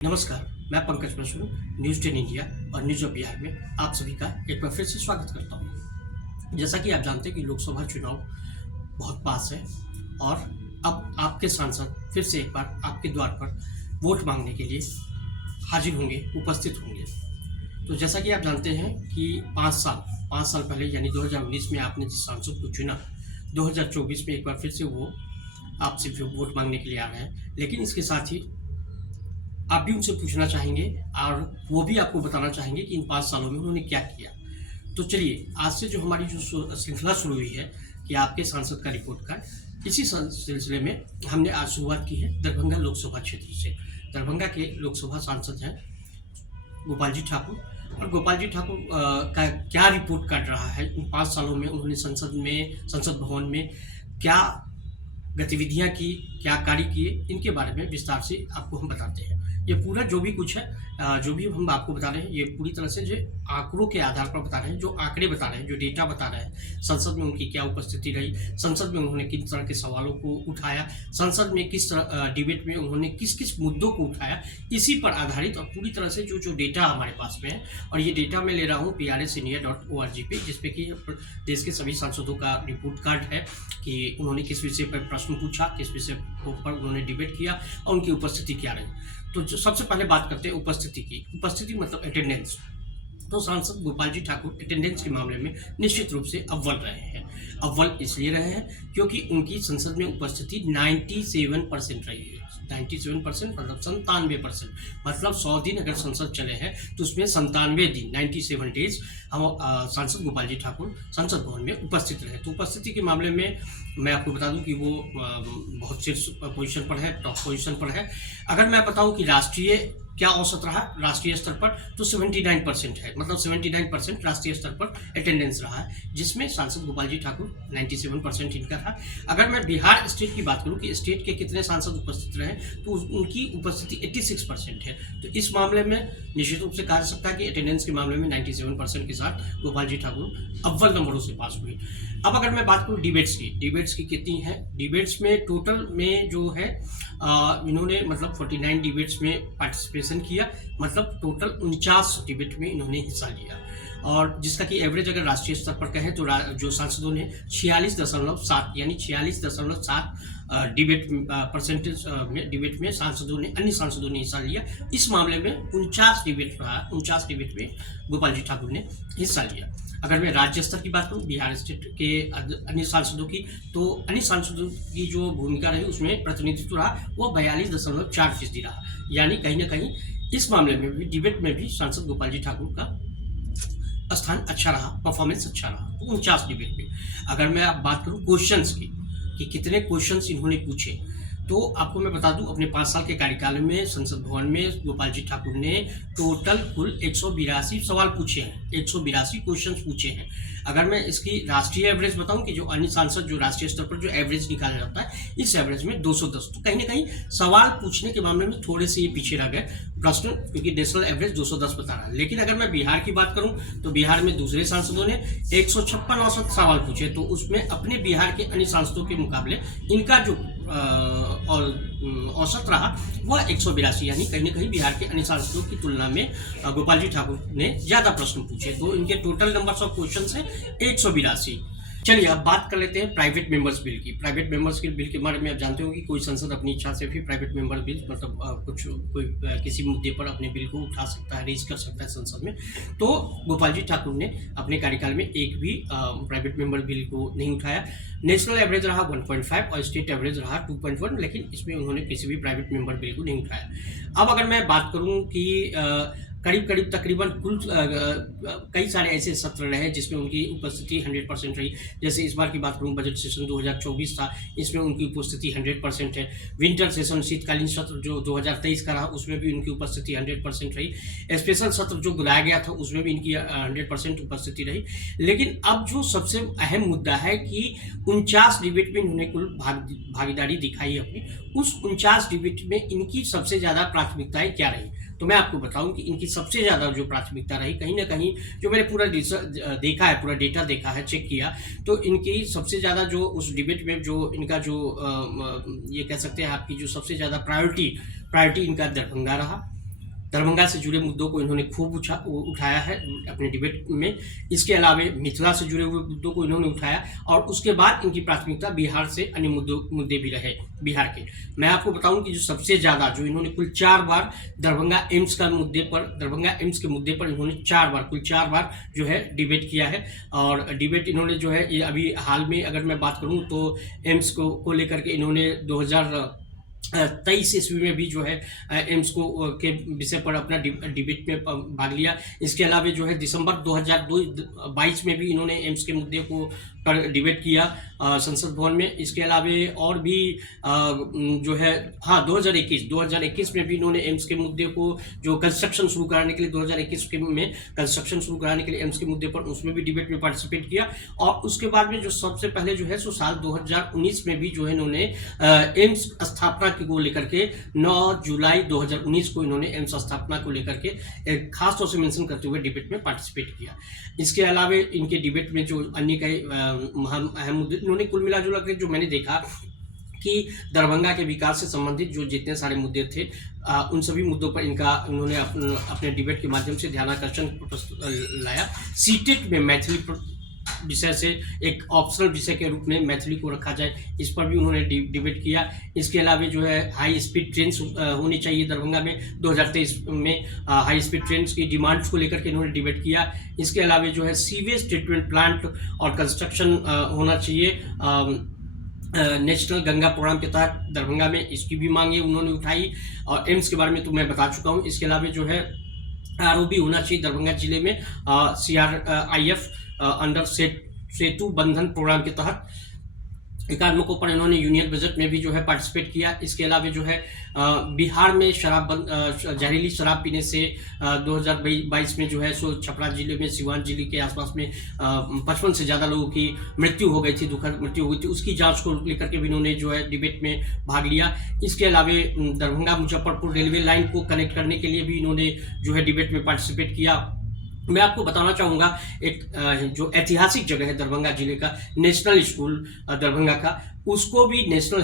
नमस्कार, मैं Pankaj Basu, news 10 India और न्यूज़ ऑफ बिहार में आप सभी का एक बार फिर से स्वागत करता हूँ। जैसा कि आप जानते हैं कि लोकसभा चुनाव बहुत पास है और अब आपके सांसद फिर से एक बार आपके द्वार पर वोट मांगने के लिए हाजिर होंगे, उपस्थित होंगे। तो जैसा कि आप जानते हैं कि 5 साल पहले यानी 2019 में आपने जिस सांसद को चुना, 2024 में एक बार फिर से वो आपसे वोट मांगने के लिए आ रहे हैं। लेकिन इसके साथ ही आप भी उनसे पूछना चाहेंगे और वो भी आपको बताना चाहेंगे कि इन 5 सालों में उन्होंने क्या किया। तो चलिए, आज से जो हमारी जो श्रृंखला शुरू हुई है कि आपके सांसद का रिपोर्ट कार्ड, इसी सिलसिले में हमने आज शुरुआत की है दरभंगा लोकसभा क्षेत्र से। दरभंगा के लोकसभा सांसद हैं गोपाल जी ठाकुर, और गोपाल जी ठाकुर का क्या रिपोर्ट कार्ड रहा है इन 5 सालों में। उन्होंने संसद भवन में क्या गतिविधियां की, क्या कार्य किए, इनके बारे में विस्तार से आपको हम बताते हैं। ये पूरा जो भी कुछ है, जो भी हम आपको बता रहे हैं, ये पूरी तरह से जो आंकड़ों के आधार पर बता रहे हैं, जो आंकड़े बता रहे हैं, जो डेटा बता रहे हैं। संसद में उनकी क्या उपस्थिति रही, संसद में उन्होंने किस तरह के सवालों को उठाया, संसद में किस तरह डिबेट में उन्होंने किस किस मुद्दों को उठाया, इसी पर आधारित और पूरी तरह से जो डेटा हमारे पास में है। और ये डेटा मैं ले रहा हूँ PRSindia.org पे, जिसपे कि देश के सभी सांसदों का रिपोर्ट कार्ड है कि उन्होंने किस विषय पर प्रश्न पूछा, किस विषय पर उन्होंने डिबेट किया और उनकी उपस्थिति क्या रही। तो सबसे पहले बात करते हैं उपस्थिति की। उपस्थिति मतलब अटेंडेंस। तो सांसद गोपाल जी ठाकुर अटेंडेंस के मामले में निश्चित रूप से अव्वल रहे हैं। अव्वल इसलिए रहे हैं क्योंकि उनकी संसद में उपस्थिति 97% रही है। 97% मतलब 97%, मतलब 100 दिन अगर संसद चले हैं तो उसमें 97 दिन, 97 डेज हम सांसद गोपाल जी ठाकुर संसद भवन में उपस्थित रहे। तो उपस्थिति के मामले में मैं आपको बता दूं कि वो बहुत शीर्ष पोजीशन पर है, टॉप पोजीशन पर है। अगर मैं बताऊं कि राष्ट्रीय क्या औसत रहा राष्ट्रीय स्तर पर, तो 79% है, मतलब 79% राष्ट्रीय स्तर पर अटेंडेंस रहा है, जिसमें सांसद गोपाल जी ठाकुर 97% इनका था। अगर मैं बिहार स्टेट की बात करूं कि स्टेट के कितने सांसद उपस्थित रहे, तो उनकी उपस्थिति 86% है। तो इस मामले में निश्चित रूप से कहा जा सकता है कि अटेंडेंस के मामले में 97% के साथ गोपाल जी ठाकुर अव्वल नंबरों से पास हुए। अब अगर मैं बात करूं डिबेट्स की कितनी है, डिबेट्स में टोटल में जो है इन्होंने मतलब 49 डिबेट्स में पार्टिसिपेशन किया, मतलब टोटल 49 डिबेट में इन्होंने हिस्सा लिया। और जिसका कि एवरेज अगर राष्ट्रीय स्तर पर कहें तो जो सांसदों ने 46.7 यानी 46.7 डिबेट में अन्य सांसदों ने हिस्सा लिया। इस मामले में 49 डिबेट में गोपाल जी ठाकुर ने हिस्सा लिया। अगर मैं राज्य स्तर की बात करूं, बिहार स्टेट के अन्य सांसदों की, तो अन्य सांसदों की जो भूमिका रही उसमें प्रतिनिधित्व रहा वो 42.4% रहा। यानी कहीं ना कहीं इस मामले में भी, डिबेट में भी सांसद गोपाल जी ठाकुर का स्थान अच्छा रहा, परफॉर्मेंस अच्छा रहा 49 डिबेट में। अगर मैं अब बात करूं क्वेश्चंस की कि कितने क्वेश्चंस इन्होंने पूछे, तो आपको मैं बता दूं अपने 5 साल के कार्यकाल में संसद भवन में गोपाल जी ठाकुर ने टोटल कुल 182 सवाल पूछे हैं, 182 क्वेश्चंस पूछे हैं। अगर मैं इसकी राष्ट्रीय एवरेज बताऊं कि जो अन्य सांसद जो राष्ट्रीय स्तर पर जो एवरेज निकाला जाता है, इस एवरेज में 210, तो कहीं ना कहीं सवाल पूछने के मामले में थोड़े से ये पीछे रह गए प्रश्न, क्योंकि नेशनल एवरेज 210 बता रहा है। लेकिन अगर मैं बिहार की बात करूं तो बिहार में दूसरे सांसदों ने 156 औसत सवाल पूछे, तो उसमें अपने बिहार के अन्य सांसदों के मुकाबले इनका जो औसत रहा वह 182, यानी कहीं ना कहीं बिहार के अन्य सांसदों की तुलना में गोपाल जी ठाकुर ने ज्यादा प्रश्न पूछे। तो इनके टोटल नंबर ऑफ क्वेश्चन है 182। चलिए अब बात कर लेते हैं प्राइवेट मेंबर्स बिल की। प्राइवेट मेंबर्स के बिल के बारे में आप जानते हो कि कोई संसद अपनी इच्छा से भी प्राइवेट मेंबर बिल मतलब कोई किसी मुद्दे पर अपने बिल को उठा सकता है, रेज कर सकता है संसद में। तो गोपाल जी ठाकुर ने अपने कार्यकाल में एक भी प्राइवेट मेंबर बिल को नहीं उठाया। नेशनल एवरेज रहा 1.5 और स्टेट एवरेज रहा 2.1, लेकिन इसमें उन्होंने किसी भी प्राइवेट मेंबर बिल को नहीं उठाया। अब अगर मैं बात करूं कि करीब तकरीबन कुल कई सारे ऐसे सत्र रहे जिसमें उनकी उपस्थिति 100% रही। जैसे इस बार की बात करूं, बजट सेशन 2024 था, इसमें उनकी उपस्थिति 100% है। विंटर सेशन शीतकालीन सत्र जो 2023 का रहा, उसमें भी उनकी उपस्थिति 100% रही। स्पेशल सत्र जो बुलाया गया था उसमें भी इनकी 100% उपस्थिति रही। लेकिन अब जो सबसे अहम मुद्दा है कि 49 डिबेट में इन्होंने कुल भागीदारी दिखाई अपनी, उस 49 डिबेट में इनकी सबसे ज्यादा प्राथमिकताएं क्या रही। तो मैं आपको बताऊं कि इनकी सबसे ज्यादा जो प्राथमिकता रही, कहीं ना कहीं जो मैंने पूरा देखा है, पूरा डेटा देखा है, चेक किया, तो इनकी सबसे ज्यादा जो उस डिबेट में जो इनका जो ये कह सकते हैं आपकी जो सबसे ज्यादा प्रायोरिटी इनका दरभंगा रहा। दरभंगा से जुड़े मुद्दों को इन्होंने खूब उठाया है अपने डिबेट में। इसके अलावा मिथिला से जुड़े हुए मुद्दों को इन्होंने उठाया और उसके बाद इनकी प्राथमिकता बिहार से अन्य मुद्दे भी रहे बिहार के। मैं आपको बताऊं कि जो सबसे ज़्यादा जो इन्होंने कुल 4 बार दरभंगा एम्स के मुद्दे पर इन्होंने 4 बार कुल 4 बार जो है डिबेट किया है। और डिबेट इन्होंने जो है ये अभी हाल में अगर मैं बात करूं तो एम्स को लेकर के इन्होंने 2023 ईस्वी में भी जो है एम्स को के विषय पर अपना डिबेट में भाग लिया। इसके अलावा जो है दिसंबर 2022 में भी इन्होंने एम्स के मुद्दे को पर डिबेट किया संसद भवन में। इसके अलावा और भी जो है 2021 में भी इन्होंने एम्स के मुद्दे को जो कंस्ट्रक्शन शुरू कराने के लिए 2021 में कंस्ट्रक्शन शुरू कराने के लिए एम्स के मुद्दे पर उसमें भी डिबेट में पार्टिसिपेट किया। और उसके बाद में जो सबसे पहले जो है सो साल 2019 में भी जो है इन्होंने एम्स स्थापना को लेकर के 9 जुलाई 2019 को इन्होंने एम्स स्थापना को लेकर के खास तौर से मेंशन करते हुए डिबेट में पार्टिसिपेट किया। इसके अलावा इनके डिबेट में जो अन्य कई अहम मुद्दे इन्होंने कुल मिला जुला कर जो मैंने देखा कि दरभंगा के विकास से संबंधित जो जितने सारे मुद्दे थे उन सभी मुद्दों पर इन्होंने अपने डिबेट के माध्यम से ध्यानाकर्षण लाया। सीटेट में मैथिली विषय से एक ऑप्शनल विषय के रूप में मैथिली को रखा जाए, इस पर भी उन्होंने डिबेट किया। इसके अलावा जो है हाई स्पीड ट्रेन होनी चाहिए दरभंगा में, 2023 में हाई स्पीड ट्रेन की डिमांड्स को लेकर के इन्होंने डिबेट किया। इसके अलावा जो है सीवेज ट्रीटमेंट प्लांट और कंस्ट्रक्शन होना चाहिए नेशनल गंगा प्रोग्राम के तहत दरभंगा में, इसकी भी मांगे उन्होंने उठाई। और एम्स के बारे में तो मैं बता चुका हूँ। इसके अलावा जो है आरओबी होना चाहिए दरभंगा जिले में CRIF अंडर सेतु बंधन प्रोग्राम के तहत। एकात्मकों पर इन्होंने यूनियन बजट में भी जो है पार्टिसिपेट किया। इसके अलावा जो है बिहार में जहरीली शराब पीने से 2022 में जो है सो छपरा जिले में सिवान जिले के आसपास में 55 से ज़्यादा लोगों की मृत्यु हो गई थी, दुखद मृत्यु हो गई थी। उसकी जांच को लेकर के भी इन्होंने जो है डिबेट में भाग लिया। इसके अलावा दरभंगा मुजफ्फरपुर रेलवे लाइन को कनेक्ट करने के लिए भी इन्होंने जो है डिबेट में पार्टिसिपेट किया। मैं आपको बताना चाहूँगा एक जो ऐतिहासिक जगह है दरभंगा जिले का नेशनल स्कूल दरभंगा का, उसको भी नेशनल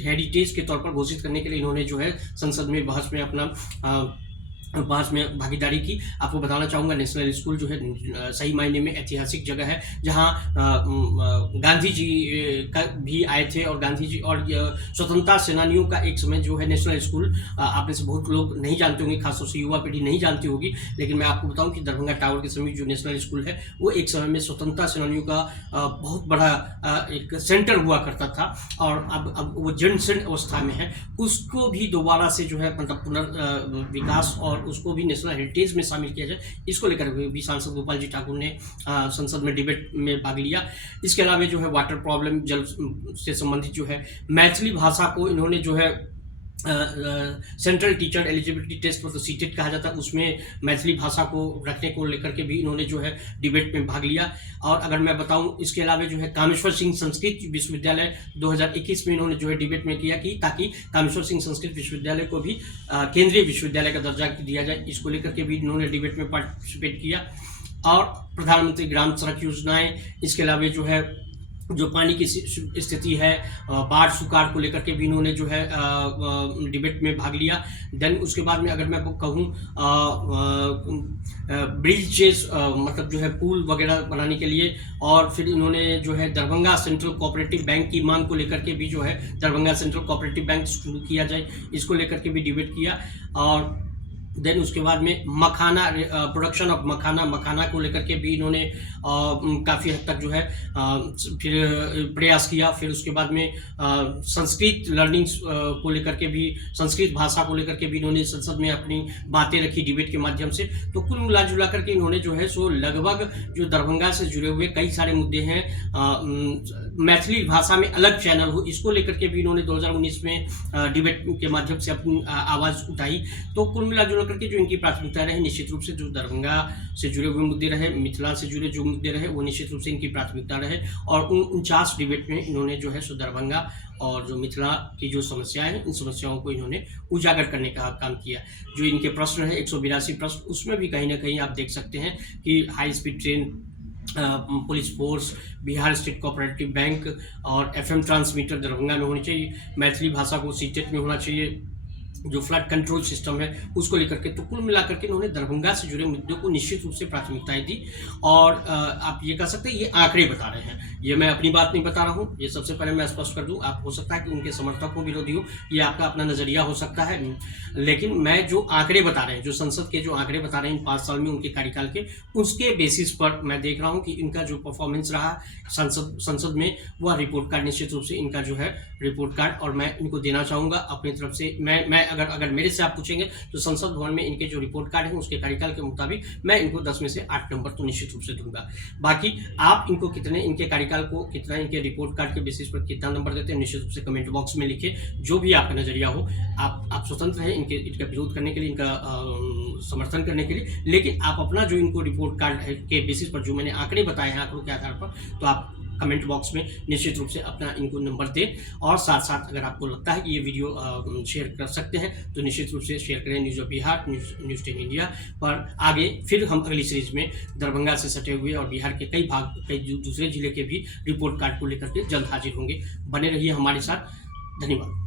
हेरिटेज के तौर पर घोषित करने के लिए इन्होंने जो है संसद में बहस में भागीदारी की। आपको बताना चाहूँगा नेशनल स्कूल जो है सही मायने में ऐतिहासिक जगह है, जहाँ गांधी जी का भी आए थे और गांधी जी और स्वतंत्रता सेनानियों का एक समय जो है नेशनल स्कूल आप में से बहुत लोग नहीं जानते होंगे, खासतौर से युवा पीढ़ी नहीं जानती होगी, लेकिन मैं आपको बताऊं कि दरभंगा टावर के समीप जो नेशनल स्कूल है वो एक समय में स्वतंत्रता सेनानियों का बहुत बड़ा एक सेंटर हुआ करता था और अब वो जीर्ण अवस्था में है। उसको भी दोबारा से जो है मतलब पुनर्विकास और उसको भी नेशनल हेरिटेज में शामिल किया जाए, इसको लेकर भी सांसद गोपाल जी ठाकुर ने संसद में डिबेट में भाग लिया। इसके अलावा जो है वाटर प्रॉब्लम, जल से संबंधित जो है मैथिली भाषा को इन्होंने जो है सेंट्रल टीचर एलिजिबिलिटी टेस्ट मतलब सीटेट कहा जाता है, उसमें मैथिली भाषा को रखने को लेकर के भी इन्होंने जो है डिबेट में भाग लिया। और अगर मैं बताऊं इसके अलावा जो है कामेश्वर सिंह संस्कृत विश्वविद्यालय 2021 में इन्होंने जो है डिबेट में किया कि ताकि कामेश्वर सिंह संस्कृत विश्वविद्यालय को भी केंद्रीय विश्वविद्यालय का दर्जा दिया जाए, इसको लेकर के भी इन्होंने डिबेट में पार्टिसिपेट किया। और प्रधानमंत्री ग्राम सड़क योजनाएं, इसके अलावा जो है जो पानी की स्थिति है, बाढ़ सुखाड़ को लेकर के भी इन्होंने जो है डिबेट में भाग लिया। देन उसके बाद में अगर मैं कहूँ ब्रिजेस मतलब जो है पुल वगैरह बनाने के लिए, और फिर इन्होंने जो है दरभंगा सेंट्रल कोऑपरेटिव बैंक की मांग को लेकर के भी जो है दरभंगा सेंट्रल कोऑपरेटिव बैंक शुरू किया जाए, इसको लेकर के भी डिबेट किया। और देन उसके बाद में मखाना प्रोडक्शन ऑफ मखाना को लेकर के भी इन्होंने काफ़ी हद तक जो है फिर प्रयास किया। फिर उसके बाद में संस्कृत लर्निंग्स को लेकर के भी, संस्कृत भाषा को लेकर के भी इन्होंने संसद में अपनी बातें रखी डिबेट के माध्यम से। तो कुल मिला जुला करके इन्होंने जो है सो लगभग जो दरभंगा से जुड़े हुए कई सारे मुद्दे हैं, मैथिली भाषा में अलग चैनल हो, इसको लेकर के भी इन्होंने 2019 में डिबेट के माध्यम से अपनी आवाज़ उठाई। तो कुल मिला जुला करके जो इनकी प्राथमिकता रहे, निश्चित रूप से जो दरभंगा से जुड़े हुए मुद्दे रहे, मिथिला से जुड़े जो मुद्दे रहे, वो निश्चित रूप से इनकी प्राथमिकता रहे। और 49 डिबेट में इन्होंने जो है सो दरभंगा और जो मिथिला की जो समस्याएं हैं, इन समस्याओं को इन्होंने उजागर करने का काम किया। जो इनके प्रश्न है 182 प्रश्न, उसमें भी कहीं ना कहीं आप देख सकते हैं कि high speed train, police force, Bihar state cooperative bank और FM ट्रांसमीटर दरभंगा में होनी चाहिए, मैथिली भाषा को सीटेट में होना चाहिए, जो फ्लड कंट्रोल सिस्टम है उसको लेकर के। तो कुल मिलाकर के उन्होंने दरभंगा से जुड़े मुद्दों को निश्चित रूप से प्राथमिकताएं दी। और आप ये कह सकते हैं ये आंकड़े बता रहे हैं, ये मैं अपनी बात नहीं बता रहा हूँ। ये सबसे पहले मैं स्पष्ट कर दूं, आप हो सकता है कि उनके समर्थक हो, विरोधी हो, ये आपका अपना नजरिया हो सकता है, लेकिन मैं जो आंकड़े बता रहे हैं, जो संसद के जो आंकड़े बता रहे हैं 5 साल में उनके कार्यकाल के, उसके बेसिस पर मैं देख रहा हूँ कि इनका जो परफॉर्मेंस रहा संसद में, वह रिपोर्ट कार्ड निश्चित रूप से इनका जो है रिपोर्ट कार्ड, और मैं इनको देना चाहूँगा अपनी तरफ से। मैं अगर मेरे से आप पूछेंगे तो संसद भवन में इनके जो रिपोर्ट कार्ड है उसके कार्यकाल के मुताबिक मैं इनको 10 में से 8 नंबर तो निश्चित रूप से दूंगा। बाकी आप इनको कितने, इनके कार्यकाल को कितना, इनके रिपोर्ट कार्ड के बेसिस पर कितना नंबर देते हैं, निश्चित रूप से कमेंट बॉक्स में लिखिए। जो भी आपका नजरिया हो, आप स्वतंत्र हैं इनका विरोध करने के लिए, इनका समर्थन करने के लिए, लेकिन आप अपना जो इनको रिपोर्ट कार्ड के बेसिस पर जो मैंने आंकड़े बताए हैं, आंकड़ों के आधार पर, तो आप कमेंट बॉक्स में निश्चित रूप से अपना इनको नंबर दें। और साथ साथ अगर आपको लगता है कि ये वीडियो शेयर कर सकते हैं तो निश्चित रूप से शेयर करें news of Bihar, news 10 India पर। आगे फिर हम अगली सीरीज में दरभंगा से सटे हुए और बिहार के कई दूसरे जिले के भी रिपोर्ट कार्ड को लेकर के जल्द हाजिर होंगे। बने रहिए हमारे साथ। धन्यवाद।